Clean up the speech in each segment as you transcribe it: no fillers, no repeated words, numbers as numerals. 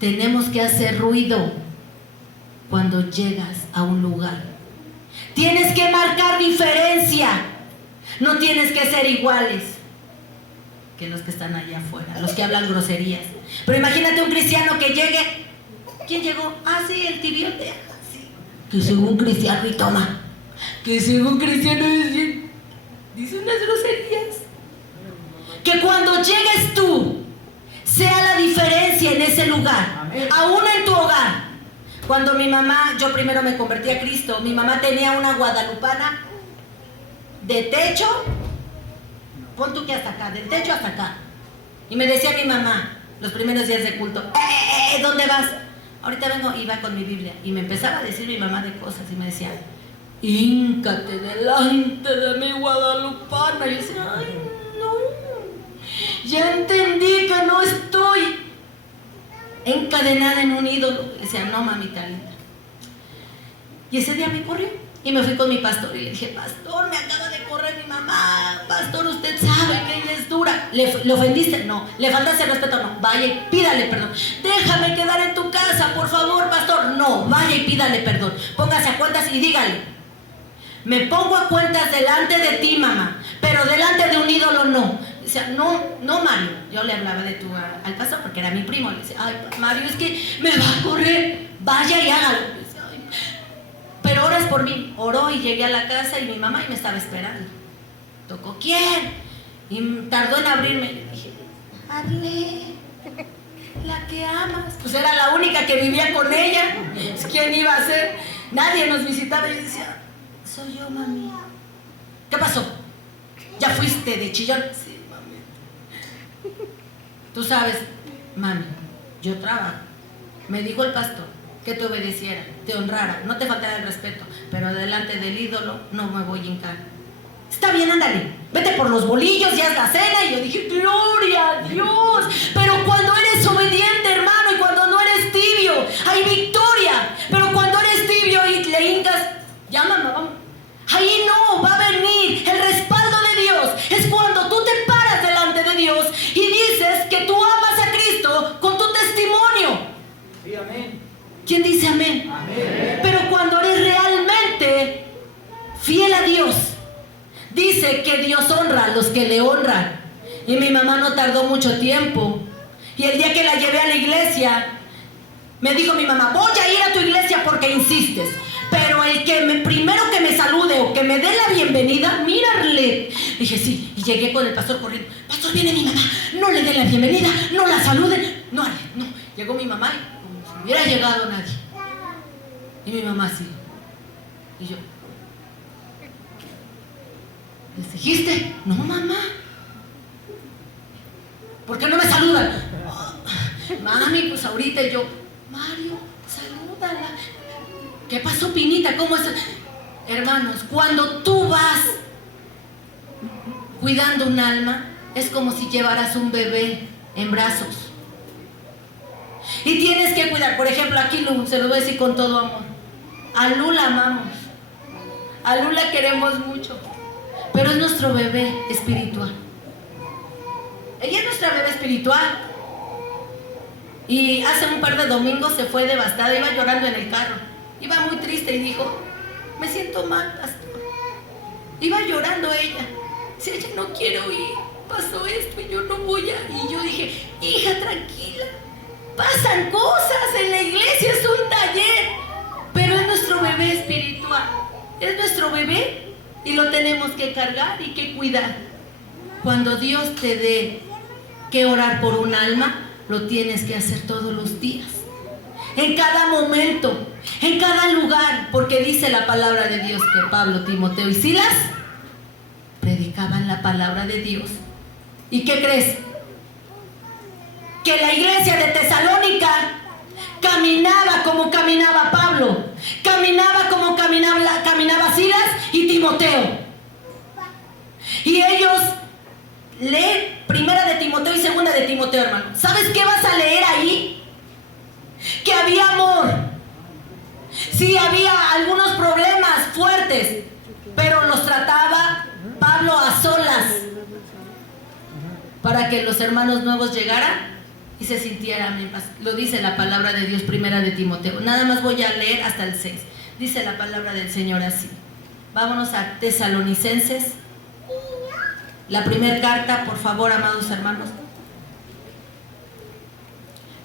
tenemos que hacer ruido cuando llegas a un lugar. Tienes que marcar diferencia. No tienes que ser iguales que los que están allá afuera, los que hablan groserías. Pero imagínate un cristiano que llegue. ¿Quién llegó? Ah, sí, el tibiote. Sí. Que según cristiano y toma. Que según cristiano dice unas groserías. Que cuando llegues tú, sea la diferencia en ese lugar. Amén. Aún en tu hogar. Cuando mi mamá, yo primero me convertí a Cristo, mi mamá tenía una guadalupana de techo, pon tú que hasta acá, del techo hasta acá. Y me decía mi mamá, los primeros días de culto, ¿dónde vas? Ahorita vengo, iba con mi Biblia. Y me empezaba a decir mi mamá de cosas y me decía, híncate delante de mi guadalupana. Y yo decía, ay no, ya entendí que no estoy encadenada en un ídolo. Y decía, no mamita linda. Y ese día me corrió. Y me fui con mi pastor y le dije, pastor, me acaba de correr mi mamá. Pastor, usted sabe que ella es dura. ¿Le ofendiste? No. ¿Le faltaste el respeto? No. Vaya y pídale perdón. Déjame quedar en tu casa, por favor, pastor. No. Vaya y pídale perdón. Póngase a cuentas y dígale, me pongo a cuentas delante de ti, mamá, pero delante de un ídolo no. Decía, no, Mario. Yo le hablaba de tú al pastor porque era mi primo. Le decía, ay, Mario, es que me va a correr. Vaya y hágalo. Pero oras por mí. Oró y llegué a la casa y mi mamá me estaba esperando. Tocó, ¿quién? Y tardó en abrirme. Y le dije, Arle, la que amas. Pues era la única que vivía con ella. ¿Quién iba a ser? Nadie nos visitaba. Y yo decía, soy yo, mami. ¿Qué pasó? ¿Ya fuiste de chillón? Sí, mami. Tú sabes, mami, yo trabajo. Me dijo el pastor que te obedeciera, te honrara, no te faltara el respeto, pero delante del ídolo no me voy a hincar. Está bien, ándale, vete por los bolillos y haz la cena. Y yo dije, gloria a Dios. Pero cuando eres obediente, hermano, y cuando no eres tibio, hay victoria. Pero cuando eres tibio y le hincas, ya mamá, vamos. Ahí no, va a venir el respaldo de Dios. Es cuando tú te paras delante de Dios y dices que tú amas a Cristo con tu testimonio. Sí, amén. ¿Quién dice amén? Amén. Pero cuando eres realmente fiel a Dios, dice que Dios honra a los que le honran. Y mi mamá no tardó mucho tiempo. Y el día que la llevé a la iglesia, me dijo mi mamá, voy a ir a tu iglesia porque insistes. Pero el que primero que me salude o que me dé la bienvenida, mírale. Dije, sí, y llegué con el pastor corriendo. Pastor, viene mi mamá, no le dé la bienvenida, no la saluden. No. Llegó mi mamá y como si no hubiera llegado nadie. Y mi mamá así. Y yo, ¿les dijiste? No, mamá. ¿Por qué no me saludan? Mami, pues ahorita. Y yo, Mario, salúdala. ¿Qué pasó, Pinita? ¿Cómo es? Hermanos, cuando tú vas cuidando un alma, es como si llevaras un bebé en brazos. Y tienes que cuidar. Por ejemplo, aquí Lu, se lo voy a decir con todo amor. A Lu la amamos. A Lu la queremos mucho. Pero es nuestro bebé espiritual. Ella es nuestra bebé espiritual. Y hace un par de domingos se fue devastada, iba llorando en el carro. Iba muy triste y dijo, me siento mal, pastor. Iba llorando ella. Si ella no quiere oír, pasó esto y yo no voy a... Y yo dije, hija, tranquila. Pasan cosas en la iglesia, es un taller. Pero es nuestro bebé espiritual. Es nuestro bebé y lo tenemos que cargar y que cuidar. Cuando Dios te dé que orar por un alma, lo tienes que hacer todos los días. En cada momento, en cada lugar, porque dice la palabra de Dios que Pablo, Timoteo y Silas predicaban la palabra de Dios. ¿Y qué crees? Que la iglesia de Tesalónica caminaba como caminaba Pablo, caminaba como caminaba Silas y Timoteo. Y ellos leen primera de Timoteo y segunda de Timoteo, hermano. ¿Sabes qué vas a leer ahí? Que había amor. Sí, había algunos problemas fuertes, pero los trataba Pablo a solas para que los hermanos nuevos llegaran y se sintieran en paz. Lo dice la palabra de Dios, primera de Timoteo. Nada más voy a leer hasta el 6. Dice la palabra del Señor así. Vámonos a Tesalonicenses. La primera carta, por favor, amados hermanos.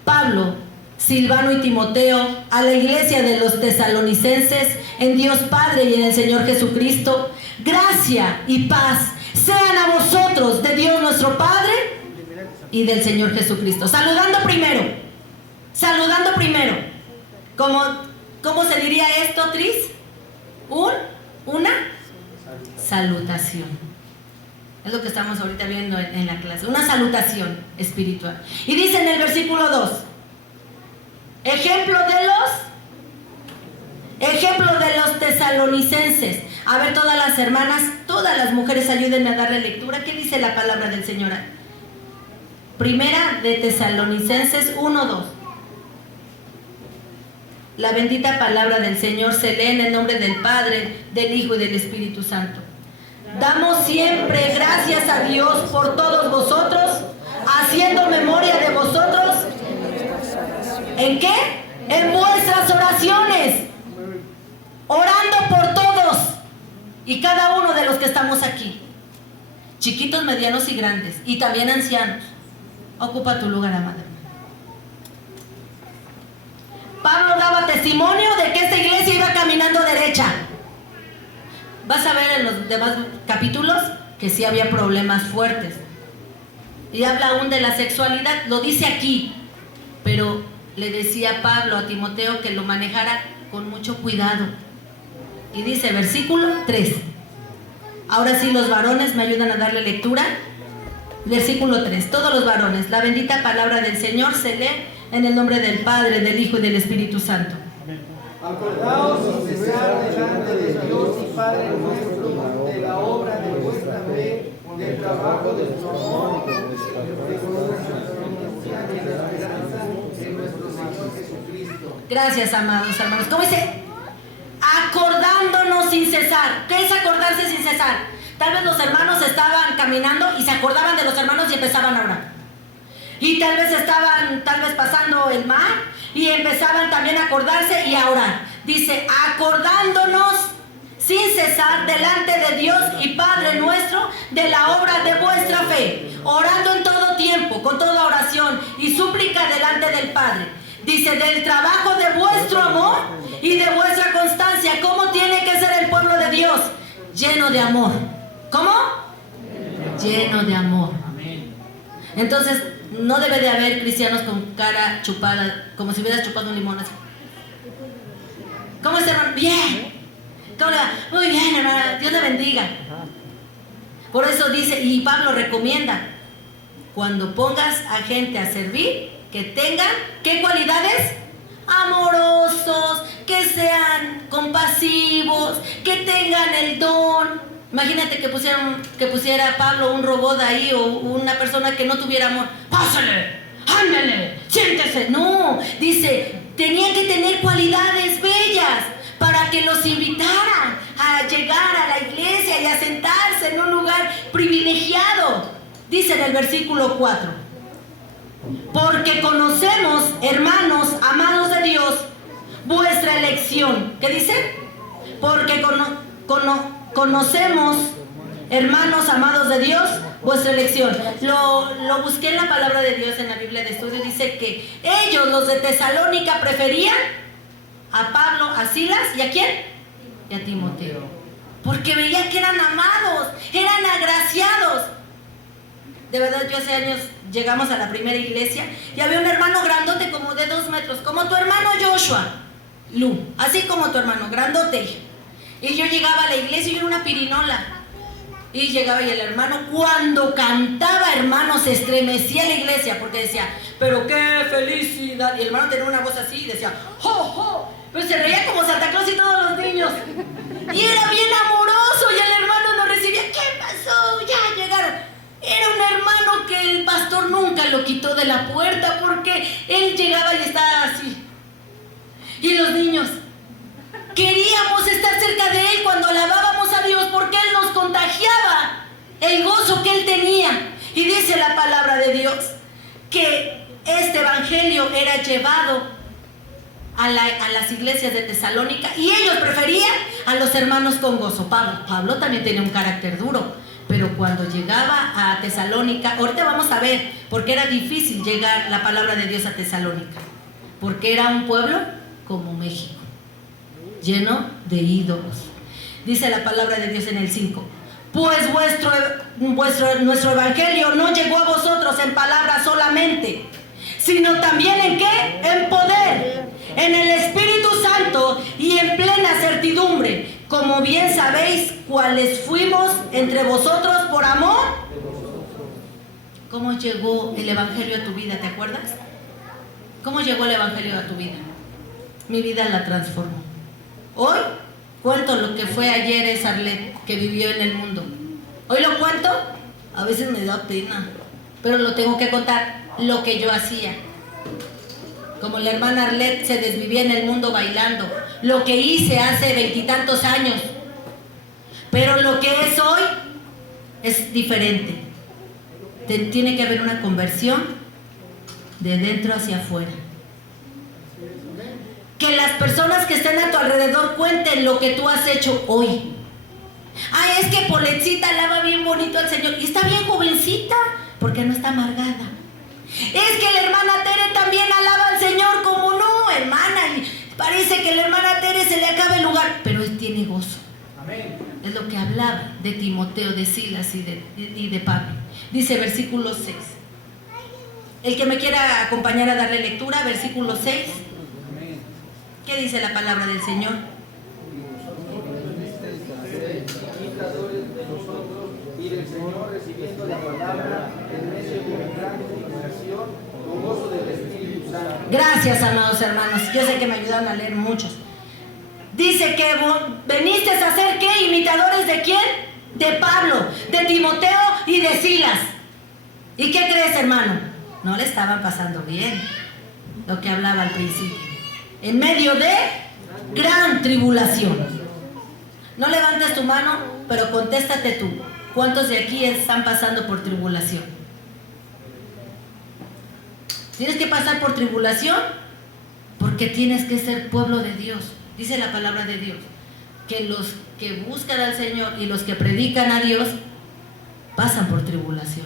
Pablo, Silvano y Timoteo, a la iglesia de los tesalonicenses, en Dios Padre y en el Señor Jesucristo, gracia y paz sean a vosotros de Dios nuestro Padre y del Señor Jesucristo. Saludando primero. ¿Cómo se diría esto, Tris? Una salutación. Es lo que estamos ahorita viendo en la clase. Una salutación espiritual. Y dice en el versículo 2, ejemplo de los tesalonicenses. A ver, todas las hermanas, todas las mujeres, ayúdenme a darle lectura. ¿Qué dice la palabra del Señor? Primera de Tesalonicenses 1:2. La bendita palabra del Señor se lee en el nombre del Padre, del Hijo y del Espíritu Santo. Damos siempre gracias a Dios por todos vosotros, haciendo memoria de vosotros. ¿En qué? En vuestras oraciones, orando por todos y cada uno de los que estamos aquí, chiquitos, medianos y grandes, y también ancianos. Ocupa tu lugar, amada. Pablo daba testimonio de que esta iglesia iba caminando derecha. Vas a ver en los demás capítulos que sí había problemas fuertes. Y habla aún de la sexualidad, lo dice aquí, pero le decía Pablo a Timoteo que lo manejara con mucho cuidado. Y dice, versículo 3. Ahora sí, los varones me ayudan a darle lectura. Versículo 3. Todos los varones, la bendita palabra del Señor se lee en el nombre del Padre, del Hijo y del Espíritu Santo. Acordaos sin cesar delante de Dios y Padre nuestro de la obra de vuestra fe, del trabajo de nuestro amor, de la esperanza de nuestro Señor Jesucristo. Gracias, amados hermanos. ¿Cómo dice? Acordándonos sin cesar. ¿Qué es acordarse sin cesar? Tal vez los hermanos estaban caminando y se acordaban de los hermanos y empezaban a orar. Y tal vez estaban pasando el mar y empezaban también a acordarse y a orar. Dice, acordándonos sin cesar delante de Dios y Padre nuestro de la obra de vuestra fe, orando en todo tiempo, con toda oración y súplica delante del Padre. Dice, del trabajo de vuestro amor y de vuestra constancia. ¿Cómo tiene que ser el pueblo de Dios? Lleno de amor. ¿Cómo? Lleno de amor. Entonces, no debe de haber cristianos con cara chupada, como si hubieras chupado un limón así. ¿Cómo está, hermano? Bien. ¿Cómo le va? Muy bien, hermana. Dios le bendiga. Por eso dice, y Pablo recomienda, cuando pongas a gente a servir, que tengan, ¿qué cualidades? Amorosos, que sean compasivos, que tengan el don. Imagínate que pusiera Pablo un robot ahí o una persona que no tuviera amor. Pásale, ándale, siéntese. No, dice, tenían que tener cualidades bellas para que los invitaran a llegar a la iglesia y a sentarse en un lugar privilegiado. Dice en el versículo 4, porque conocemos, hermanos amados de Dios, vuestra elección. ¿Qué dice? Porque conocemos, hermanos amados de Dios, vuestra elección. Lo busqué en la palabra de Dios en la Biblia de estudio. Dice que ellos, los de Tesalónica, preferían a Pablo, a Silas y ¿a quién? Y a Timoteo. Porque veían que eran amados, eran agraciados. De verdad, yo hace años llegamos a la primera iglesia y había un hermano grandote como de 2 metros, como tu hermano Joshua, Lu, así como tu hermano, grandote. Y yo llegaba a la iglesia y era una pirinola. Y llegaba y el hermano, cuando cantaba, hermano, se estremecía la iglesia porque decía, pero qué felicidad. Y el hermano tenía una voz así y decía, ¡jo, jo! Pero se reía como Santa Claus y todos los niños. Y era bien amoroso y el hermano nos recibía, ¿qué pasó? Ya llegaron. Era un hermano que el pastor nunca lo quitó de la puerta porque él llegaba y estaba así. Y los niños, queríamos estar cerca de él cuando alabábamos a Dios porque él nos contagiaba el gozo que él tenía. Y dice la palabra de Dios que este evangelio era llevado a las iglesias de Tesalónica y ellos preferían a los hermanos con gozo. Pablo también tenía un carácter duro, pero cuando llegaba a Tesalónica, ahorita vamos a ver por qué era difícil llegar la palabra de Dios a Tesalónica, porque era un pueblo como México, lleno de ídolos. Dice la palabra de Dios en el 5: pues nuestro evangelio no llegó a vosotros en palabras solamente, sino también ¿en qué? En poder, en el Espíritu Santo y en plena certidumbre, como bien sabéis cuáles fuimos entre vosotros por amor. ¿Cómo llegó el evangelio a tu vida? ¿Te acuerdas? ¿Cómo llegó el evangelio a tu vida? Mi vida la transformó. Hoy cuento lo que fue ayer esa Arlet que vivió en el mundo. Hoy lo cuento, a veces me da pena, pero lo tengo que contar, lo que yo hacía. Como la hermana Arlet se desvivía en el mundo bailando, lo que hice hace 20 y tantos años, pero lo que es hoy es diferente. Tiene que haber una conversión de dentro hacia afuera. Que las personas que estén a tu alrededor cuenten lo que tú has hecho hoy. Ay, es que Poletcita alaba bien bonito al Señor y está bien jovencita porque no está amargada. Es que la hermana Tere también alaba al Señor. Como no, hermana, parece que la hermana Tere se le acaba el lugar, pero él tiene gozo. Amén. Es lo que hablaba de Timoteo, de Silas y de Pablo. Dice versículo 6. El que me quiera acompañar a darle lectura, versículo 6. ¿Qué dice la palabra del Señor? Y del Señor recibiendo la palabra en medio de una gran tribulación con gozo del Espíritu Santo. Gracias, amados hermanos. Yo sé que me ayudaron a leer muchos. Dice que veniste a ser ¿qué? ¿Imitadores de quién? De Pablo, de Timoteo y de Silas. ¿Y qué crees, hermano? No le estaban pasando bien, lo que hablaba al principio. En medio de gran tribulación. No levantes tu mano, pero contéstate tú. ¿Cuántos de aquí están pasando por tribulación? ¿Tienes que pasar por tribulación? Porque tienes que ser pueblo de Dios. Dice la palabra de Dios que los que buscan al Señor y los que predican a Dios pasan por tribulación,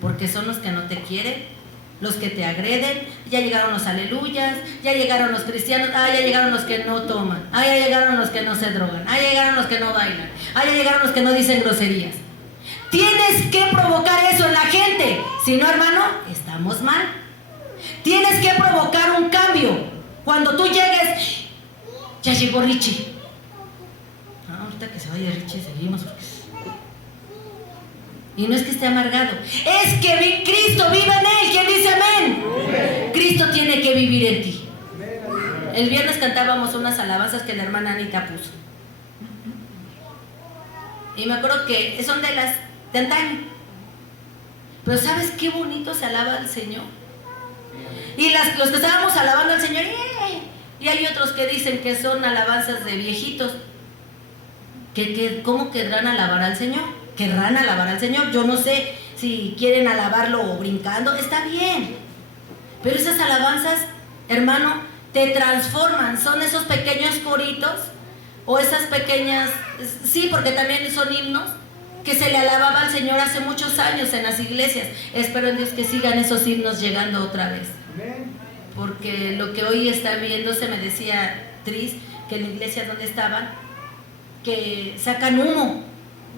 porque son los que no te quieren, los que te agreden. Ya llegaron los aleluyas, ya llegaron los cristianos, ya llegaron los que no toman, ya llegaron los que no se drogan, ya llegaron los que no bailan, ya llegaron los que no dicen groserías. Tienes que provocar eso en la gente, si no, hermano, estamos mal. Tienes que provocar un cambio. Cuando tú llegues, ya llegó Richie. Ahorita que se vaya Richie seguimos porque... Y no es que esté amargado, es que Cristo vive en él. ¿Quién dice amén? Amén. Cristo tiene que vivir en ti. El viernes cantábamos unas alabanzas que la hermana Anita puso. Y me acuerdo que son de las de antaño. Pero ¿sabes qué bonito se alaba al Señor? Y los que estábamos alabando al Señor, y hay otros que dicen que son alabanzas de viejitos. ¿Cómo querrán alabar al Señor? ¿Querrán alabar al Señor? Yo no sé si quieren alabarlo brincando, está bien. Pero esas alabanzas, hermano, te transforman. Son esos pequeños coritos o esas pequeñas, sí, porque también son himnos que se le alababa al Señor hace muchos años en las iglesias. Espero en Dios que sigan esos himnos llegando otra vez. Porque lo que hoy está viéndose, me decía Tris, que en la iglesia donde estaban, que sacan humo,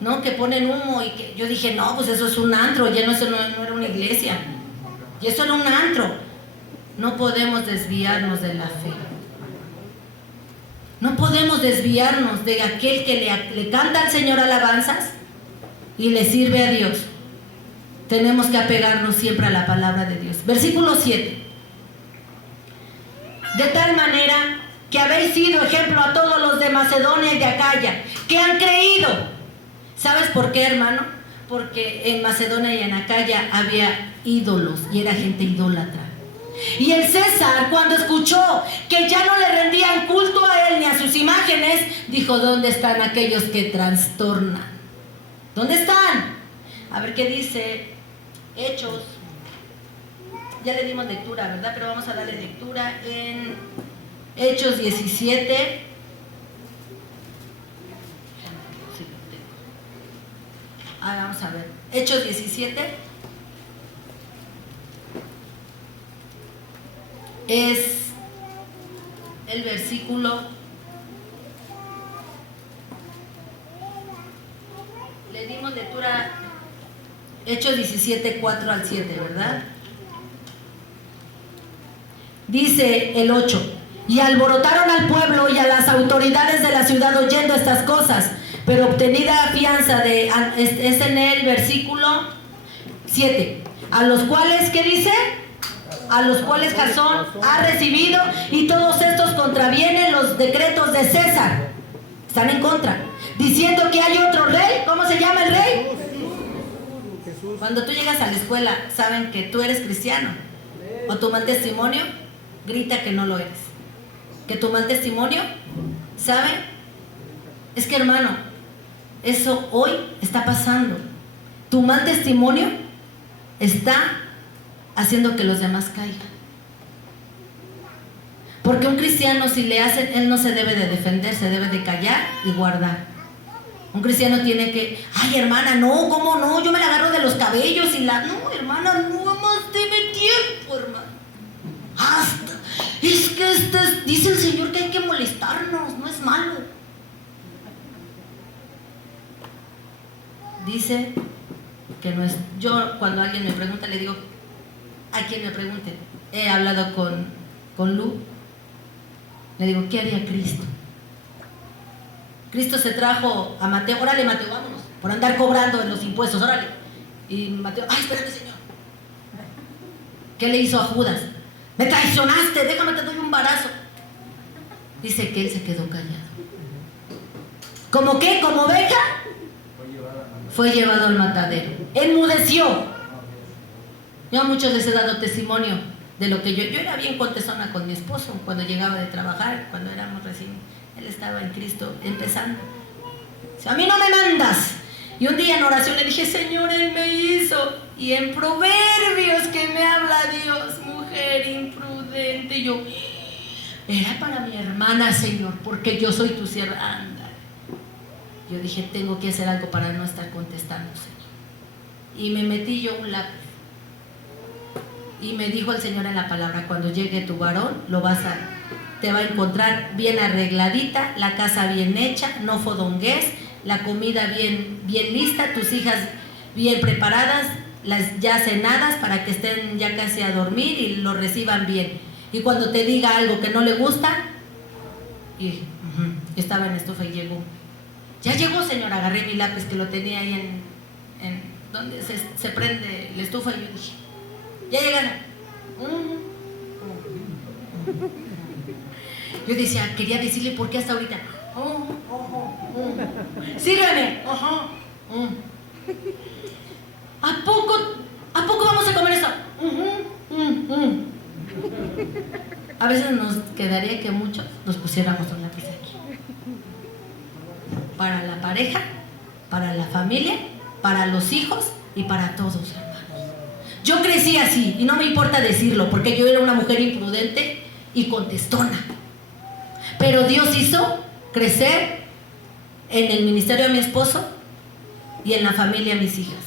¿no? Que ponen humo y que yo dije, no, pues eso es un antro, ya eso no era una iglesia, y eso era un antro. No podemos desviarnos de la fe. No podemos desviarnos de aquel que le canta al Señor alabanzas y le sirve a Dios. Tenemos que apegarnos siempre a la palabra de Dios. Versículo 7. De tal manera que habéis sido ejemplo a todos los de Macedonia y de Acaya, que han creído. ¿Sabes por qué, hermano? Porque en Macedonia y en Acaya había ídolos y era gente idólatra. Y el César, cuando escuchó que ya no le rendían culto a él ni a sus imágenes, dijo, ¿dónde están aquellos que trastornan? ¿Dónde están? A ver qué dice Hechos ya le dimos lectura, ¿verdad? Pero vamos a darle lectura en Hechos 17. Vamos a ver. Hechos 17 es el versículo. Le dimos lectura Hechos 17, 4 al 7, ¿verdad? Dice el 8: y alborotaron al pueblo y a las autoridades de la ciudad oyendo estas cosas, pero obtenida fianza es en el versículo 7, a los cuales, ¿qué dice? A los cuales Jasón ha recibido, y todos estos contravienen los decretos de César, están en contra, diciendo que hay otro rey. ¿Cómo se llama el rey? Cuando tú llegas a la escuela, saben que tú eres cristiano, o tu mal testimonio grita que no lo eres. Que tu mal testimonio, ¿saben? Es que, hermano, eso hoy está pasando. Tu mal testimonio está haciendo que los demás caigan. Porque un cristiano, si le hacen, él no se debe de defender, se debe de callar y guardar. Un cristiano tiene que, ay, hermana, no, ¿cómo no? Yo me la agarro de los cabellos y la... No, hermana, no más debe tiempo, hermano. Hasta, es que dice el Señor que hay que molestarnos, no es malo. Dice que no es... Yo cuando alguien me pregunta le digo, a quien me pregunte, he hablado con Lu, le digo, ¿qué haría Cristo? Cristo se trajo a Mateo, órale Mateo, vámonos, por andar cobrando en los impuestos, órale. Y Mateo, ay, espérame, Señor. ¿Qué le hizo a Judas? Me traicionaste, déjame, te doy un barazo. Dice que él se quedó callado. ¿Cómo qué? ¿Como oveja? Fue llevado al matadero. Enmudeció. Yo a muchos les he dado testimonio de lo que yo era bien contestona con mi esposo cuando llegaba de trabajar, cuando éramos recién, él estaba en Cristo empezando. Dice, a mí no me mandas. Y un día en oración le dije, Señor, Él me hizo. Y en Proverbios que me habla Dios, mujer imprudente. Y yo, era para mi hermana, Señor, porque yo soy tu sierva. Anda. Yo dije, tengo que hacer algo para no estar contestando, Señor. Y me metí yo un lápiz. Y me dijo el Señor en la palabra, cuando llegue tu varón, te va a encontrar bien arregladita, la casa bien hecha, no fodongués, la comida bien lista, tus hijas bien preparadas, las ya cenadas para que estén ya casi a dormir y lo reciban bien. Y cuando te diga algo que no le gusta, y estaba en estufa y llegó. Ya llegó, Señor, agarré mi lápiz que lo tenía ahí en donde se prende la estufa y yo dije, ya llegaron. Yo decía, quería decirle por qué hasta ahorita. Sírveme. ¿A poco vamos a comer esto? A veces nos quedaría que muchos nos pusiéramos un lápiz aquí. Para la pareja, para la familia, para los hijos y para todos, hermanos. Yo crecí así y no me importa decirlo porque yo era una mujer imprudente y contestona. Pero Dios hizo crecer en el ministerio a mi esposo y en la familia a mis hijas.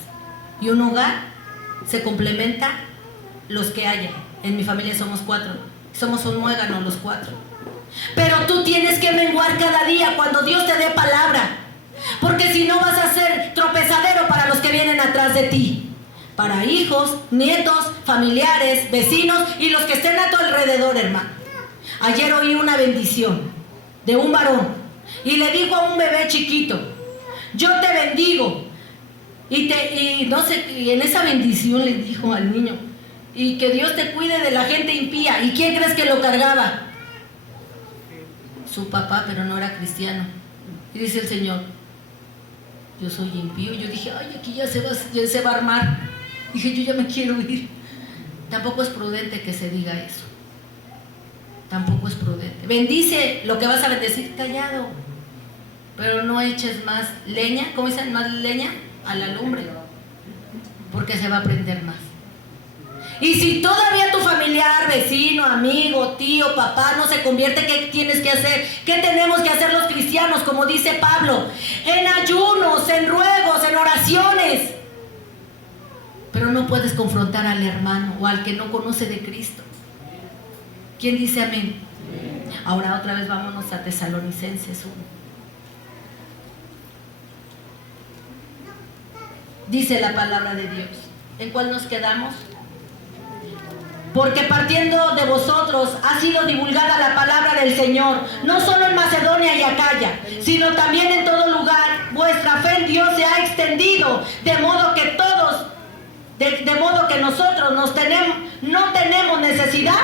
Y un hogar se complementa los que haya. En mi familia somos 4. Somos un muégano los 4. Pero tú tienes que menguar cada día cuando Dios te dé palabra. Porque si no vas a ser tropezadero para los que vienen atrás de ti. Para hijos, nietos, familiares, vecinos y los que estén a tu alrededor, hermano. Ayer oí una bendición de un varón y le dijo a un bebé chiquito, yo te bendigo. Y no sé, y en esa bendición le dijo al niño, y que Dios te cuide de la gente impía. ¿Y quién crees que lo cargaba? Su papá, pero no era cristiano. Y dice el Señor, yo soy impío. Yo dije, ay, aquí ya se va a armar. Dije, yo ya me quiero ir. Tampoco es prudente que se diga eso. Tampoco es prudente. Bendice lo que vas a bendecir callado, pero no eches más leña, ¿cómo dicen? Más leña a la lumbre, porque se va a prender más. Y si todavía tu familiar, vecino, amigo, tío, papá no se convierte, ¿qué tienes que hacer? ¿Qué tenemos que hacer los cristianos? Como dice Pablo, en ayunos, en ruegos, en oraciones. Pero no puedes confrontar al hermano o al que no conoce de Cristo. ¿Quién dice amén? Ahora otra vez vámonos a Tesalonicenses 1. Dice la palabra de Dios. ¿En cuál nos quedamos? Porque partiendo de vosotros ha sido divulgada la palabra del Señor, no solo en Macedonia y Acaya, sino también en todo lugar. Vuestra fe en Dios se ha extendido, de modo que nosotros no tenemos necesidad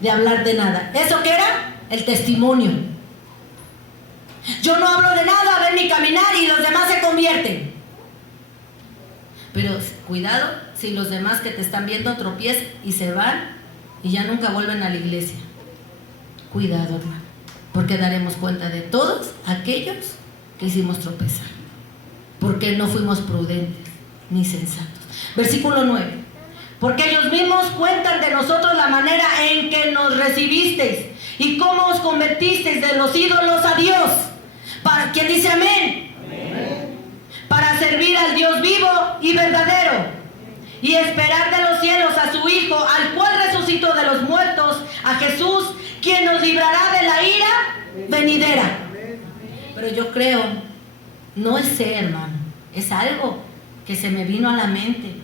de hablar de nada. ¿Eso qué era? El testimonio. Yo no hablo de nada, ven mi caminar y los demás se convierten. Pero cuidado si los demás que te están viendo tropiezan y se van y ya nunca vuelven a la iglesia. Cuidado, hermano, porque daremos cuenta de todos aquellos que hicimos tropezar, porque no fuimos prudentes ni sensatos. Versículo 9. Porque ellos mismos cuentan de nosotros la manera en que nos recibisteis y cómo os convertisteis de los ídolos a Dios. ¿Para quién dice amén? Amén. Para servir al Dios vivo y verdadero y esperar de los cielos a su Hijo, al cual resucitó de los muertos, a Jesús, quien nos librará de la ira venidera. Pero yo creo, no es ser, hermano, es algo que se me vino a la mente,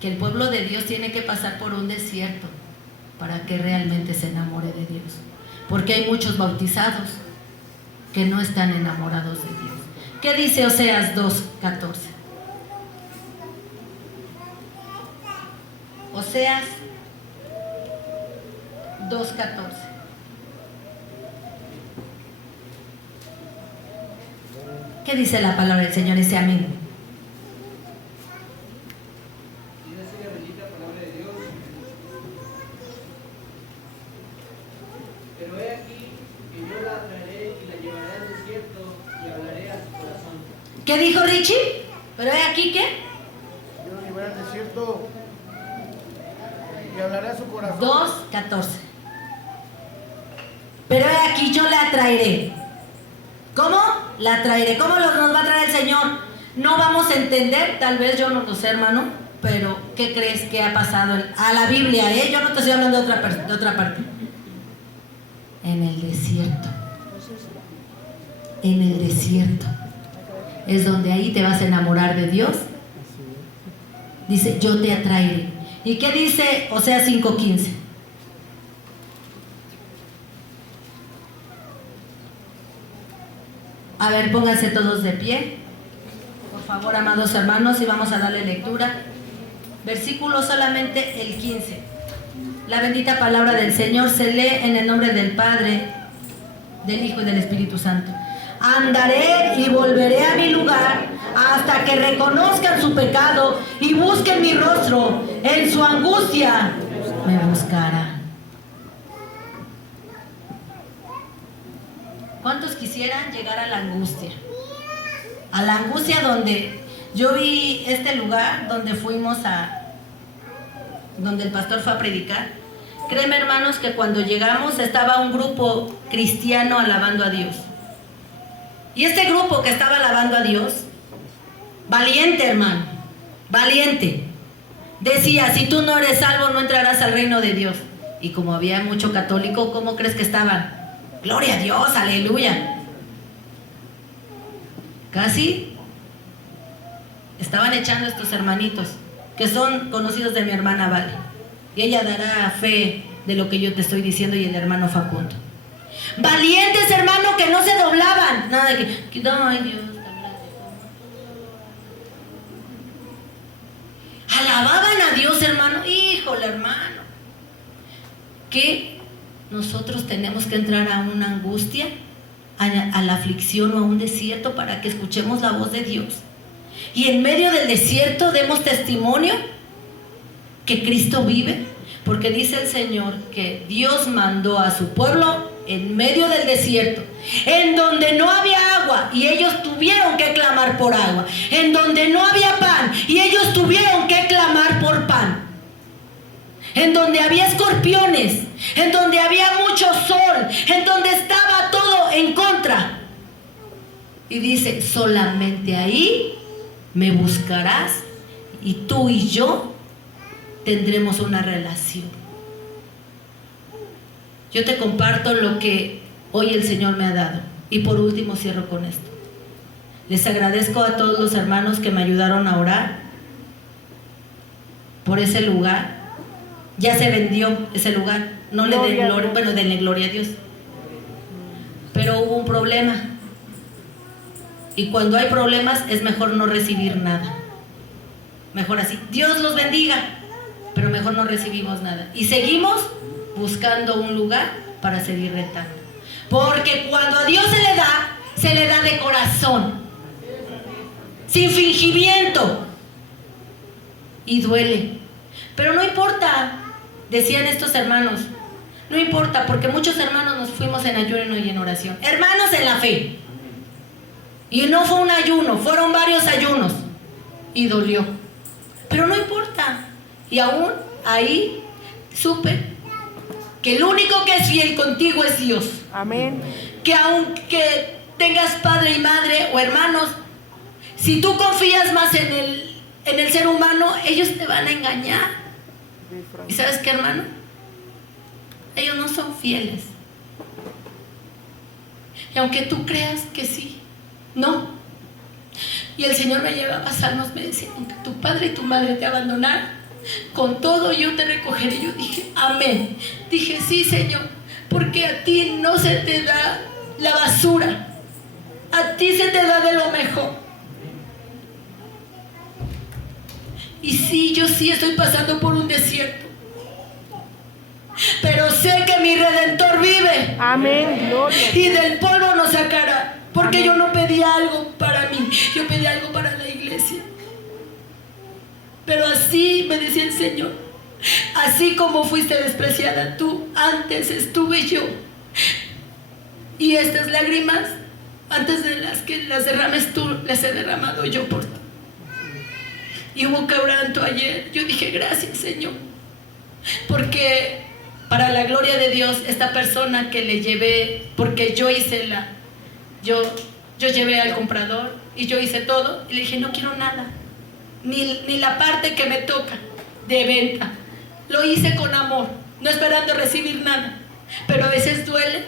que el pueblo de Dios tiene que pasar por un desierto para que realmente se enamore de Dios, porque hay muchos bautizados que no están enamorados de Dios. ¿Qué dice Oseas 2:14? Oseas 2:14. ¿Qué dice la palabra del Señor? Ese amén. Pero he aquí que yo la traeré y la llevaré al desierto y hablaré a su corazón. ¿Qué dijo Richie? ¿Pero he aquí qué? Yo la llevaré al desierto y hablaré a su corazón. 2:14. Pero he aquí yo la traeré. ¿Cómo? La traeré. ¿Cómo nos va a traer el Señor? No vamos a entender, tal vez yo no lo sé, hermano, pero ¿qué crees que ha pasado a la Biblia? Yo no te estoy hablando de otra parte. En el desierto. En el desierto. Es donde ahí te vas a enamorar de Dios. Dice, yo te atraeré. ¿Y qué dice Oseas 5:15? A ver, pónganse todos de pie. Por favor, amados hermanos, y vamos a darle lectura. Versículo solamente el 15. La bendita palabra del Señor se lee en el nombre del Padre, del Hijo y del Espíritu Santo. Andaré y volveré a mi lugar hasta que reconozcan su pecado y busquen mi rostro. En su angustia me buscarán. ¿Cuántos quisieran llegar a la angustia? A la angustia donde yo vi este lugar donde donde el pastor fue a predicar. Créeme, hermanos, que cuando llegamos estaba un grupo cristiano alabando a Dios. Y este grupo que estaba alabando a Dios, valiente, hermano, valiente, decía, si tú no eres salvo no entrarás al reino de Dios. Y como había mucho católico, ¿cómo crees que estaban? Gloria a Dios, aleluya. Casi estaban echando estos hermanitos que son conocidos de mi hermana Vale, y ella dará fe de lo que yo te estoy diciendo, y el hermano Facundo. Valientes, hermano, que no se doblaban. Nada de que ay Dios, alababan a Dios, hermano. Híjole, hermano, que nosotros tenemos que entrar a una angustia, a la aflicción o a un desierto para que escuchemos la voz de Dios. Y en medio del desierto demos testimonio que Cristo vive, porque dice el Señor que Dios mandó a su pueblo en medio del desierto, en donde no había agua y ellos tuvieron que clamar por agua, en donde no había pan y ellos tuvieron que clamar por pan. en donde había escorpiones, en donde había mucho sol, en donde estaba todo en contra. Y dice, solamente ahí me buscarás y tú y yo tendremos una relación. Yo te comparto lo que hoy el Señor me ha dado. Y por último cierro con esto. Les agradezco a todos los hermanos que me ayudaron a orar por ese lugar. Ya se vendió ese lugar. No le den gloria, bueno, denle gloria a Dios. Pero hubo un problema. Y cuando hay problemas es mejor no recibir nada. Mejor así. Dios los bendiga, pero mejor no recibimos nada. Y seguimos buscando un lugar para seguir rentando. Porque cuando a Dios se le da de corazón, sin fingimiento. Y duele. Pero no importa, decían estos hermanos, no importa, porque muchos hermanos nos fuimos en ayuno y en oración. Hermanos en la fe. Y no fue un ayuno, fueron varios ayunos. Y dolió. Pero no importa. Y aún ahí supe que el único que es fiel contigo es Dios. Amén. Que aunque tengas padre y madre o hermanos, si tú confías más en el ser humano, ellos te van a engañar. ¿Y sabes qué, hermano? Ellos no son fieles. Y aunque tú creas que sí, no. Y el Señor me llevaba a salmos, me decía, aunque tu padre y tu madre te abandonaran, con todo yo te recogeré. Yo dije, amén. Dije, sí, Señor, porque a ti no se te da la basura, a ti se te da de lo mejor. Y sí, yo sí estoy pasando por un desierto, pero sé que mi Redentor vive. Amén, gloria. Y del polvo nos sacará. Porque Amén. yo no pedí algo para mí, yo pedí algo para la iglesia. Pero así me decía el Señor, así como fuiste despreciada tú, antes estuve yo. Y estas lágrimas, antes de las que las derrames tú, las he derramado yo por ti. Y hubo quebranto ayer. Yo dije, gracias, Señor, porque para la gloria de Dios, esta persona que le llevé, porque yo hice yo llevé al comprador y yo hice todo, y le dije, no quiero nada, ni la parte que me toca de venta. Lo hice con amor, no esperando recibir nada. Pero a veces duele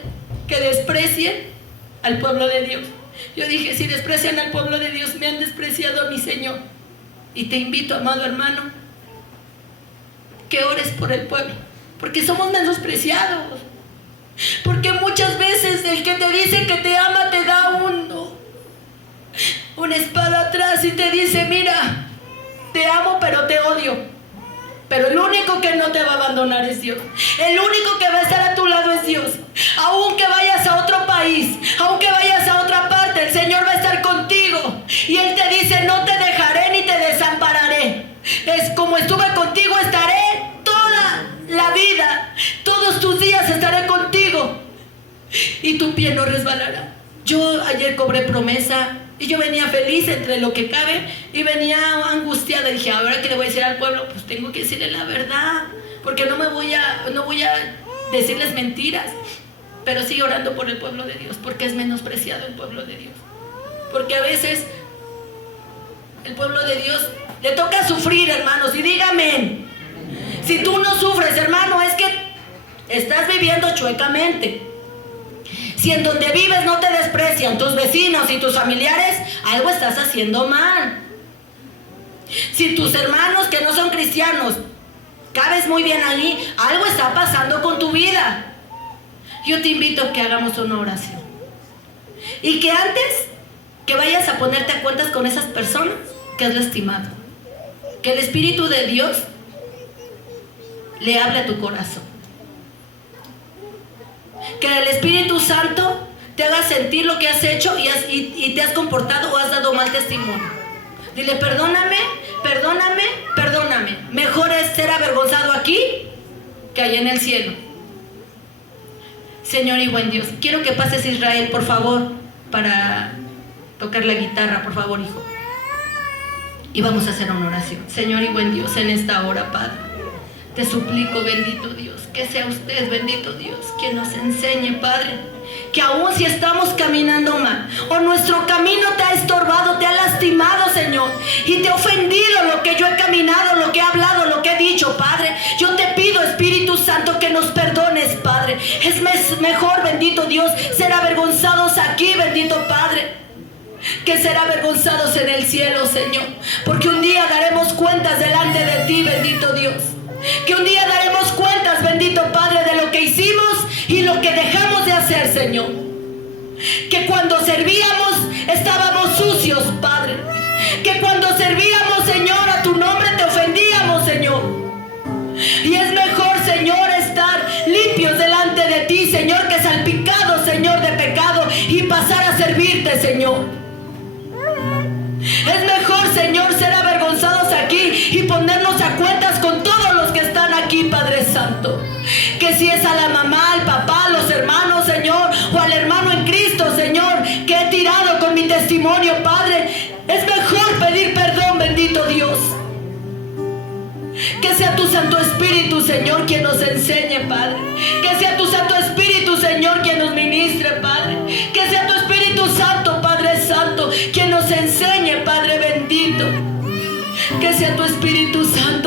que desprecien al pueblo de Dios. Yo dije, si desprecian al pueblo de Dios, me han despreciado a mi Señor. Y te invito, amado hermano, que ores por el pueblo, porque somos menospreciados. Porque muchas veces el que te dice que te ama te da una espada atrás y te dice, mira, te amo pero te odio. Pero el único que no te va a abandonar es Dios. El único que va a estar a tu lado es Dios. Aunque vayas a otro país, aunque vayas a otra parte, el Señor va a estar contigo. Y Él te dice, no te dejaré ni te desampararé. Es como estuve contigo, estaré toda la vida. Todos tus días estaré contigo. Y tu pie no resbalará. Yo ayer cobré promesa y yo venía feliz entre lo que cabe y venía angustiada. Dije, ahora que le voy a decir al pueblo, pues tengo que decirle la verdad, porque no voy a decirles mentiras. Pero sigo orando por el pueblo de Dios, porque es menospreciado el pueblo de Dios. Porque a veces el pueblo de Dios le toca sufrir, hermanos, y dígame, si tú no sufres, hermano, es que estás viviendo chuecamente. Si en donde vives no te desprecian tus vecinos y tus familiares, algo estás haciendo mal. Si tus hermanos que no son cristianos, cabes muy bien ahí, algo está pasando con tu vida. Yo te invito a que hagamos una oración. Y que antes que vayas a ponerte a cuentas con esas personas que has lastimado, que el Espíritu de Dios le hable a tu corazón. Que el Espíritu Santo te haga sentir lo que has hecho y te has comportado o has dado mal testimonio. Dile, perdóname, perdóname, perdóname. Mejor es ser avergonzado aquí que allá en el cielo. Señor y buen Dios, quiero que pases, Israel, por favor, para tocar la guitarra, por favor, hijo. Y vamos a hacer una oración. Señor y buen Dios, en esta hora, Padre, Te suplico, bendito Dios, que sea usted, bendito Dios, quien nos enseñe, Padre, que aún si estamos caminando mal o nuestro camino te ha estorbado, te ha lastimado, Señor, y te ha ofendido lo que yo he caminado, lo que he hablado, lo que he dicho, Padre, yo te pido, Espíritu Santo, que nos perdones, Padre. Es mejor, bendito Dios, ser avergonzados aquí, bendito Padre, que ser avergonzados en el cielo, Señor, porque un día daremos cuentas delante de ti, bendito Dios. Que un día daremos cuentas, bendito Padre, de lo que hicimos y lo que dejamos de hacer, Señor. Que cuando servíamos estábamos sucios, Padre. Que cuando servíamos, Señor, a tu nombre te ofendíamos, Señor. Y es mejor, Señor, estar limpios delante de ti, Señor, que salpicados, Señor, de pecado y pasar a servirte, Señor. Es mejor, Señor, ser avergonzados aquí y ponernos a cuentas con todos los que están aquí, Padre Santo. Que si es a la mamá, al papá, a los hermanos, Señor, o al hermano en Cristo, Señor, que he tirado con mi testimonio, Padre, es mejor pedir perdón, bendito Dios. Que sea tu Santo Espíritu, Señor, quien nos enseñe, Padre. Que sea tu Santo Espíritu, Señor, quien nos ministre, Padre. Que sea tu Espíritu Santo, Padre Santo, quien nos enseñe, Padre bendito. Que sea tu Espíritu Santo,